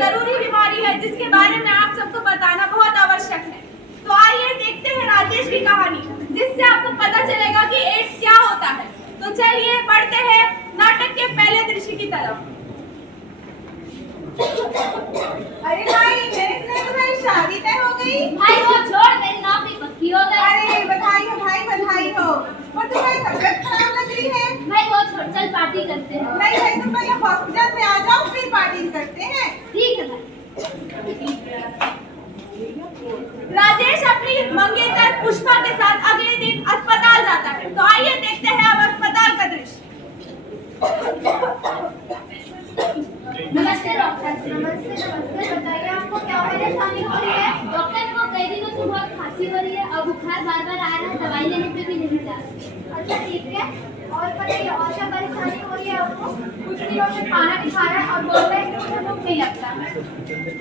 जरूरी बीमारी है जिसके बारे में आप सबको बताना बहुत आवश्यक है। तो आइए देखते हैं राजेश की कहानी, जिससे आपको पता चलेगा कि एड्स क्या होता है। तो चलिए बढ़ते हैं नाटक के पहले दृश्य की तरफ। अरे भाई, मेरे से तुम्हारी शादी तय हो गई। भाई वो छोड़, मेरी नौकरी पक्की हो गई। अरे बधाई हो भाई, बधाई हो। और तुम्हारी तबीयत खराब लग रही है। भाई वो छोड़, चल पार्टी करते हैं। नहीं भाई, तुम पहले हॉस्पिटल से आ जाओ, फिर पार्टी करते हैं। ठीक है भाई। राजेश अपनी मंगेतर पुष्पा के साथ अगले दिन अस्पताल जाता है। तो आइए देखते हैं अब अस्पताल का दृश्य। नमस्ते डॉक्टर। नमस्ते। बताइए आपको क्या परेशानी हो रही है? डॉक्टर को कई दिनों से बहुत खांसी हो रही है और बुखार बार बार आ रहा है, दवाई लेने पे भी नहीं जा रही। अच्छा ठीक है, और बताइए और क्या परेशानी हो रही है आपको? कुछ दिनों से खाना नहीं खा रहा है और बोल रहे हैं कि मुझे भूख नहीं लगता।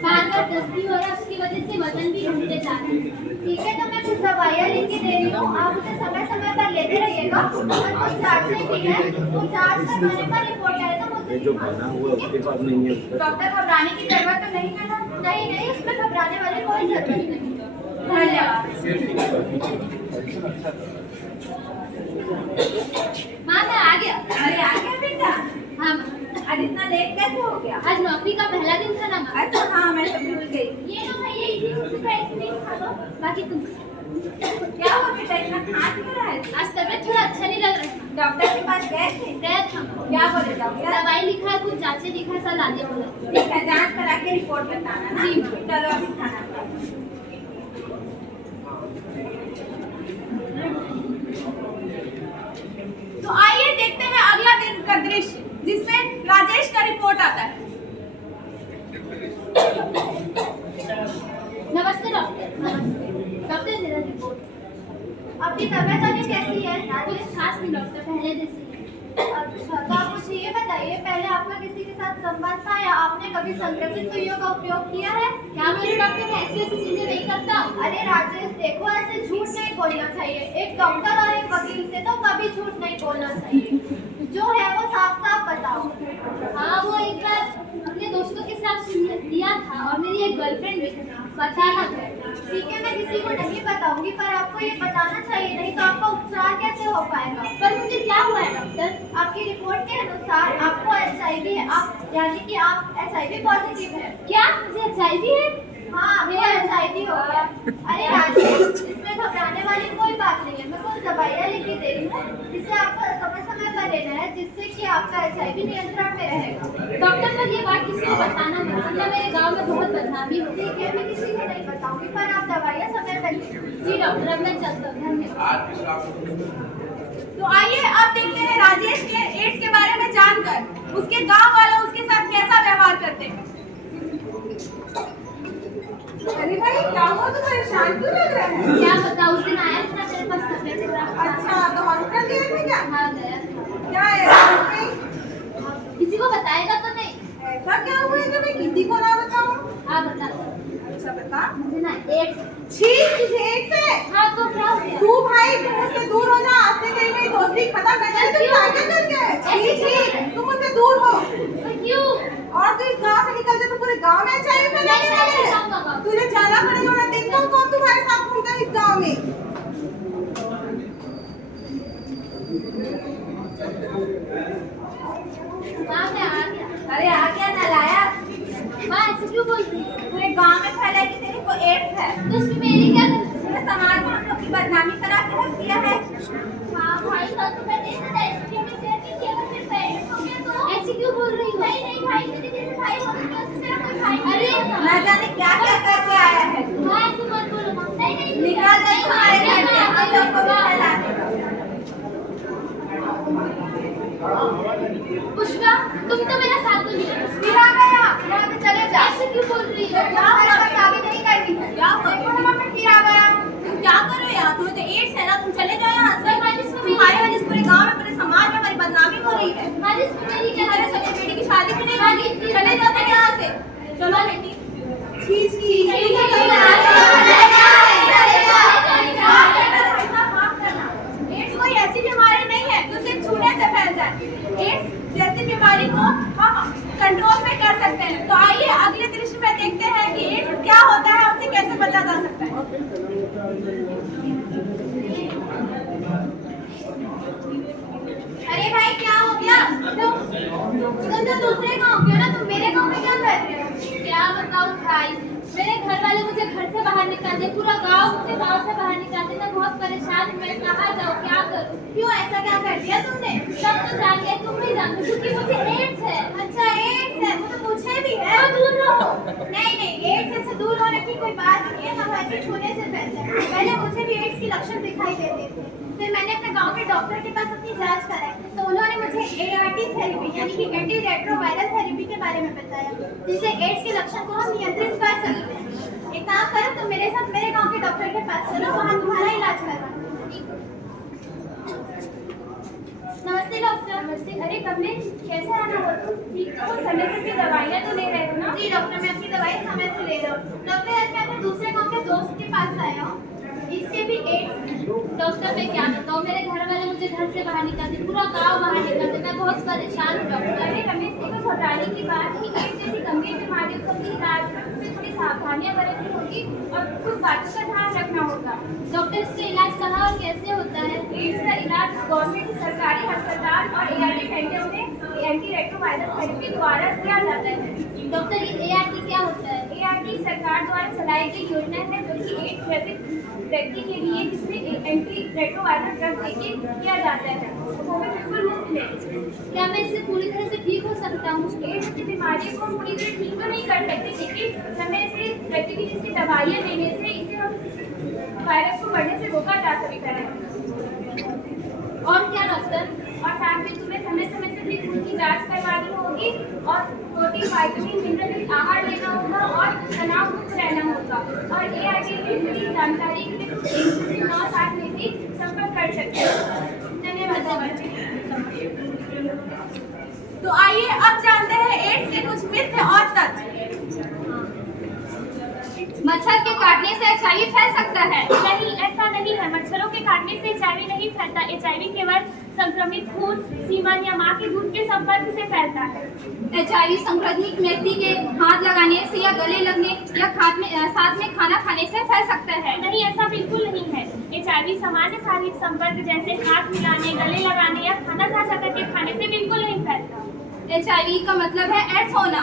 बार बार दस्ती हो रहा है, उसकी वजह से वजन भी घटते जा रहा है। ठीक है, तो मैं कुछ दवाइयाँ लिख के दे रही हूँ, आप उसे समय समय पर लेते रहिएगा। और कुछ जांचें भी हैं, तो जांच करवाने पर रिपोर्ट आए तो मुझे जो बना हुआ उसके पास नहीं है उसका। डॉक्टर, घबराने की जरूरत तो नहीं है ना? नहीं, उसमें घबराने वाली कोई जरूरत नहीं। धन्यवाद। माँ मैं आ गया। अरे आ गया बेटा। हाँ, आज इतना लेट कैसे हो गया? आज नौकरी का पहला दिन था ना माँ। अच्छा हाँ, मैं तो भूल गई। ये लो भैया, इसी कुछ का आइसक्रीम खा लो, बाकी तुम। क्या हुआ बेटा, इतना खांस क्यों रहा है? आज तबीयत थोड़ा अच्छा नहीं लग रहा है। डॉक्टर के पास गए थे? गया था। क्या बोले डॉक्टर? दवाई लिखा है, कुछ जांचें लिखा है, सब आगे बोला। ठीक है, जांच करा के रिपोर्ट बताना ना। जी। चलो अभी खाना खाओ। तो आइए देखते हैं अगला दिन का दृश्य, जिसमें राजेश का रिपोर्ट आता है। नमस्ते डॉक्टर। नमस्ते डॉक्टर, मेरा रिपोर्ट। आपकी तबीयत अभी कैसी है? कुछ खास नहीं डॉक्टर, पहले जैसी है। अच्छा, तो आप मुझे ये बताइए, पहले आपका किसी के साथ संबंध था या आपने कभी संक्रमित सुइयों का उपयोग किया है? क्या बोले डॉक्टर, मैं ऐसी चीजें नहीं करता। अरे राजेश देखो, ऐसे झूठ नहीं बोलना चाहिए। एक डॉक्टर और एक वकील से तो कभी झूठ नहीं बोलना चाहिए। जो है वो साफ साफ बताओ। हाँ, वो एक बार अपने दोस्तों के साथ किया था और मेरी एक गर्लफ्रेंड भी बताना था। ठीक है, मैं किसी को नहीं बताऊंगी, पर आपको ये बताना चाहिए, नहीं तो आपका उपचार कैसे हो पाएगा? पर मुझे क्या हुआ है डॉक्टर? आपकी रिपोर्ट के अनुसार आपको HIV है, आप यानी कि आप HIV पॉजिटिव है। क्या मुझे HIV है? हाँ, मेरा HIV हो गया। अरे राजेश, इसमें घबराने वाली कोई बात नहीं है। मैं कुछ दवाइयाँ लिख के दे रही हूँ, जिसे आपको समय समय पर लेना है, जिससे कि आपका HIV नियंत्रण में रहेगा। डॉक्टर, पर ये बात किसी को बताना मत, वरना मेरे गांव में बहुत बदनामी होती है। ठीक है, मैं किसी को नहीं बताऊंगी, पर आप दवाइयाँ समय पर लें। जी डॉक्टर, अब मैं चलता हूँ। धन्यवाद। तो आइए अब देखते हैं राजेश के एड्स के बारे में जानकर उसके गांव वाले उसके साथ कैसा व्यवहार करते हैं। अरे भाई, क्या हुआ, तो परेशान क्यों लग रहा है? क्या बताऊँ, उस दिन आया था तेरे पास तबीयत खराब था। अच्छा, तो हॉस्पिटल गए थे क्या? हाँ गया था। क्या है? किसी को बताएगा तो नहीं? ऐसा क्या हुआ है जो मैं किसी को ना बताऊं? हाँ बता। अच्छा बता। मुझे ना एक। छी, तुझे एक से? हाँ तो क्या हो गया? तू भाई, तुम मुझसे दूर हो जा। आज से तेरी मेरी दोस्ती खत्म कर दे। तुम आगे कर गए। छी छी, तुम मुझसे दूर हो। क्यों? और तू इस गांव से निकल जा तो पूरे गांव में चाहिए फैलाने वाले। तुझे जाना पड़ेगा, मैं देखता हूँ कौन तुम्हारे साथ घूमता है इस गांव में। हाँ मैं आ गया। अरे आ गया नालायक। माँ ऐसे क्यों बोलती है? पूरे गांव में फैला कि तेरे को एड्स है। तो उसमें मेरी क्या गलती? पूरे समाज में हम लोग की बदनामी करा के रख दिया है। हाँ भाई, तो पहले से रेसिपी हमें शेयर की थी, अगर फिर पेरेंट्स हो गया तो ऐसे क्यों बोल रही हो? नहीं भाई, मेरे जैसे भाई होने के उससे मेरा कोई भाई नहीं है। ना जाने क्या क्या करके आया है। हाँ, ऐसे मत बोलो माँ। नहीं निकाल दे तुम्हारे घर से, हम लोग को भी फैला दे। पुष्पा, तुम तो मेरा साथ दो। फिर आ गया, यहाँ से चले जा। ऐसे क्यों बोल रही हो? हमारे पास आगे नहीं करनी है। क्या हो देखो ना मम्मी, फिर आ गया। तुम क्या कर रहे हो यहाँ? तुम्हें तो एड्स है ना, तुम चले जाओ यहाँ से। मालिश तुम्हारे वजह से पूरे गांव में, पूरे समाज में हमारी बदनामी हो रही है। मालिश में मेरी क्या तुम्हारे सगे बेटी की शादी भी नहीं होगी, चले जाओ तुम यहाँ से। चलो बेटी। छी छी। एड्स कोई ऐसी बीमारी नहीं है जो सिर्फ छूने से फैल जाए। एड्स जैसी बीमारी को हम कंट्रोल में कर सकते हैं। तो आइए अगले दृश्य में देखते हैं कि एड्स क्या होता है, उससे कैसे बचा जा सकता है। अरे भाई, क्या हो गया? तुम तो दूसरे गांव के हो ना, तुम मेरे गांव में क्या कर रहे हो? क्या बताऊं भाई, मेरे घर वाले मुझे घर से बाहर निकाल दे, पूरा गांव मुझे गांव से बाहर निकाल दे। मैं बहुत परेशान हूं, मैं कहाँ जाऊं, क्या करूं? क्यों, ऐसा क्या कर दिया तुमने? सब तो जान गए, तुम भी जानते हो, क्योंकि मुझे एड्स है। अच्छा, एड्स है, वो तो मुझे भी है। दूर रहो। नहीं, एड्स से दूर होने की कोई बात नहीं है, हम ऐसे छूने से फैलते हैं। पहले मुझे भी एड्स के लक्षण दिखाई देते थे, फिर मैंने अपने गांव के डॉक्टर के पास अपनी जांच कराई, तो उन्होंने मुझे ART थेरेपी यानी कि एंटी रेट्रोवायरल थेरेपी के बारे में बताया, जिससे एड्स के लक्षण को हम नियंत्रित कर सकते हैं। एक काम करो, तुम मेरे साथ मेरे गांव के डॉक्टर के पास चलो, वहाँ तुम्हारा इलाज करवाओ। नमस्ते डॉक्टर। नमस्ते। अरे कमले, कैसे आना हो तुम? ठीक तो हो? समय से दवाइयाँ तो ले रहे हो ना? जी डॉक्टर, मैं अपनी दवाई समय से ले रहा हूँ। डॉक्टर, आज मैं अपने दूसरे गांव के दोस्त के पास आया हूँ, इससे भी एड्स। डॉक्टर, मैं क्या बताऊँ, मेरे घर वाले मुझे घर से बाहर निकाल दे, पूरा गांव बाहर निकाल दे, मैं बहुत परेशान हूँ डॉक्टर। अरे रमेश, देखो घबराने की बात नहीं, एड्स जैसी गंभीर बीमारियों का भी इलाज में थोड़ी सावधानियां बरतनी होगी और कुछ बातों का ध्यान रखना होगा। डॉक्टर, इसका इलाज कहाँ और कैसे होता है? एड्स का इलाज गवर्नमेंट सरकारी अस्पताल और ART सेंटर में एंटी रेट्रोवायरल थेरेपी द्वारा किया जाता है। डॉक्टर, ये ART क्या होता है? ART सरकार द्वारा चलाई गई योजना है जो कि एड्स ग्रसित व्यक्ति के लिए जिसमें एंटी रेट्रोवायरल ड्रग देके किया जाता है, वो भी बिल्कुल मुफ्त है। क्या मैं इससे पूरी तरह से ठीक हो सकता हूँ? एड्स की बीमारी को हम पूरी तरह ठीक तो नहीं कर सकते, लेकिन समय से व्यक्ति की जिसकी दवाइयाँ लेने से इसे हम वायरस को बढ़ने से रोका जा सकता है। और क्या डॉक्टर? और साथ में तुम्हें समय समय से भी खून की जांच करवानी होगी और प्रोटीन, विटामिन, मिनरल आहार लेना होगा और तनाव मुक्त रहना होगा। और ART की जानकारी के लिए 9-7 में भी संपर्क कर सकते हैं। धन्यवाद। तो आइए अब जानते हैं एड्स के कुछ मिथ और तथ्य। मच्छर के काटने से HIV फैल सकता है? नहीं, ऐसा नहीं है। मच्छरों के काटने से HIV नहीं फैलता। HIV केवल संक्रमित खून, सीमन या मां के दूध के संपर्क से फैलता है। HIV संक्रमित व्यक्ति के हाथ लगाने से या गले लगने या साथ में खाना खाने से फैल सकता है? नहीं, ऐसा बिल्कुल नहीं है। HIV सामान्य शारीरिक संपर्क जैसे हाथ मिलाने, गले लगाने या खाना साझा करके खाने से बिल्कुल नहीं फैलता। HIV का मतलब है एड्स होना?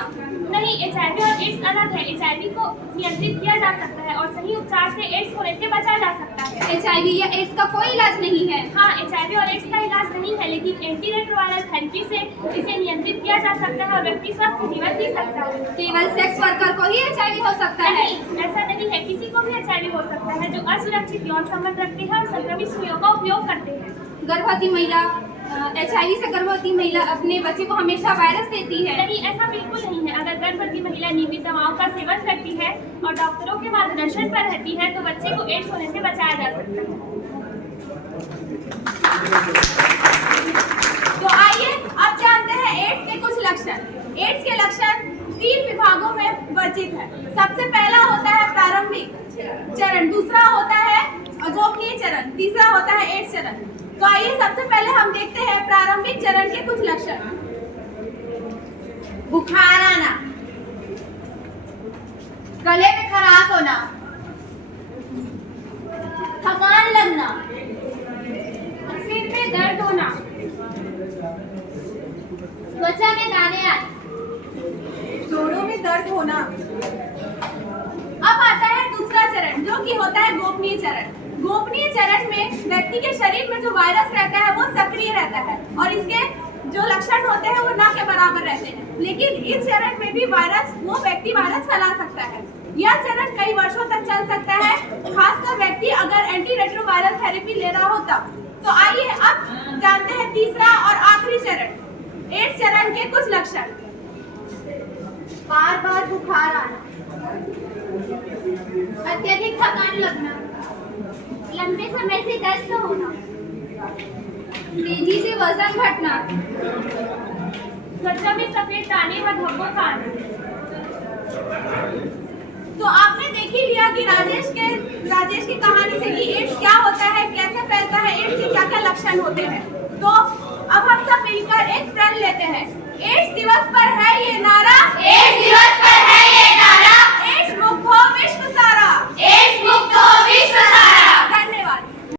नहीं, HIV और एड्स अलग है। HIV को नियंत्रित किया जा सकता है और सही उपचार से एड्स होने से बचा जा सकता है। HIV या एड्स का कोई इलाज नहीं है? हाँ, HIV और एड्स का इलाज नहीं है, लेकिन एंटी रेट्रोवायरल थेरेपी से इसे नियंत्रित किया जा सकता है और व्यक्ति स्वस्थ जीवन जी सकता है। केवल सेक्स वर्कर को ही HIV हो सकता है? नहीं, ऐसा नहीं है। किसी को भी HIV हो सकता है जो असुरक्षित यौन संबंध रखते हैं और संक्रमित सुइयों का उपयोग करते हैं। गर्भवती महिला HIV से गर्भवती महिला अपने बच्चे को हमेशा वायरस देती है? नहीं, ऐसा बिल्कुल नहीं है। अगर गर्भवती महिला नियमित दवाओं का सेवन करती है और डॉक्टरों के मार्गदर्शन पर रहती है तो बच्चे को एड्स होने से बचाया जा सकता है। तो आइए अब जानते हैं एड्स के कुछ लक्षण। एड्स के लक्षण 3 विभागों में वर्जित है। सबसे पहला होता है प्रारंभिक चरण, दूसरा होता है अगोपनीय चरण, तीसरा होता है एड्स चरण। तो आइए सबसे पहले हम देखते हैं प्रारंभिक चरण के कुछ लक्षण। बुखार आना, गले में खराश होना, थकान लगना, सिर में दर्द होना, त्वचा में दाने आना, जोड़ों में दर्द होना। अब आता है दूसरा चरण जो कि होता है गोपनीय चरण। गोपनीय चरण में व्यक्ति के शरीर में जो वायरस रहता है वो सक्रिय बराबर रहते हैं, लेकिन इस चरण में भी वो व्यक्ति वायरस फैला सकता है। यह चरण कई वर्षों तक चल सकता है, खासकर व्यक्ति अगर एंटी रेट्रोवायरल थेरेपी ले रहा हो तब। तो आइए अब जानते हैं तीसरा और आखिरी चरण, एड्स चरण के कुछ लक्षण। बार बार बुखार आना, अत्यधिक थकान लगना, लंबे समय से दस्त होना, तेजी से वजन घटना, त्वचा में सफेद दाने व धब्बों का आना। तो आपने देख ही लिया कि राजेश की कहानी से कि एड्स क्या होता है, कैसे फैलता है, एड्स के क्या क्या लक्षण होते हैं। तो अब हम सब मिलकर एक प्रण लेते हैं। एड्स दिवस पर है ये नारा, एड्स दिवस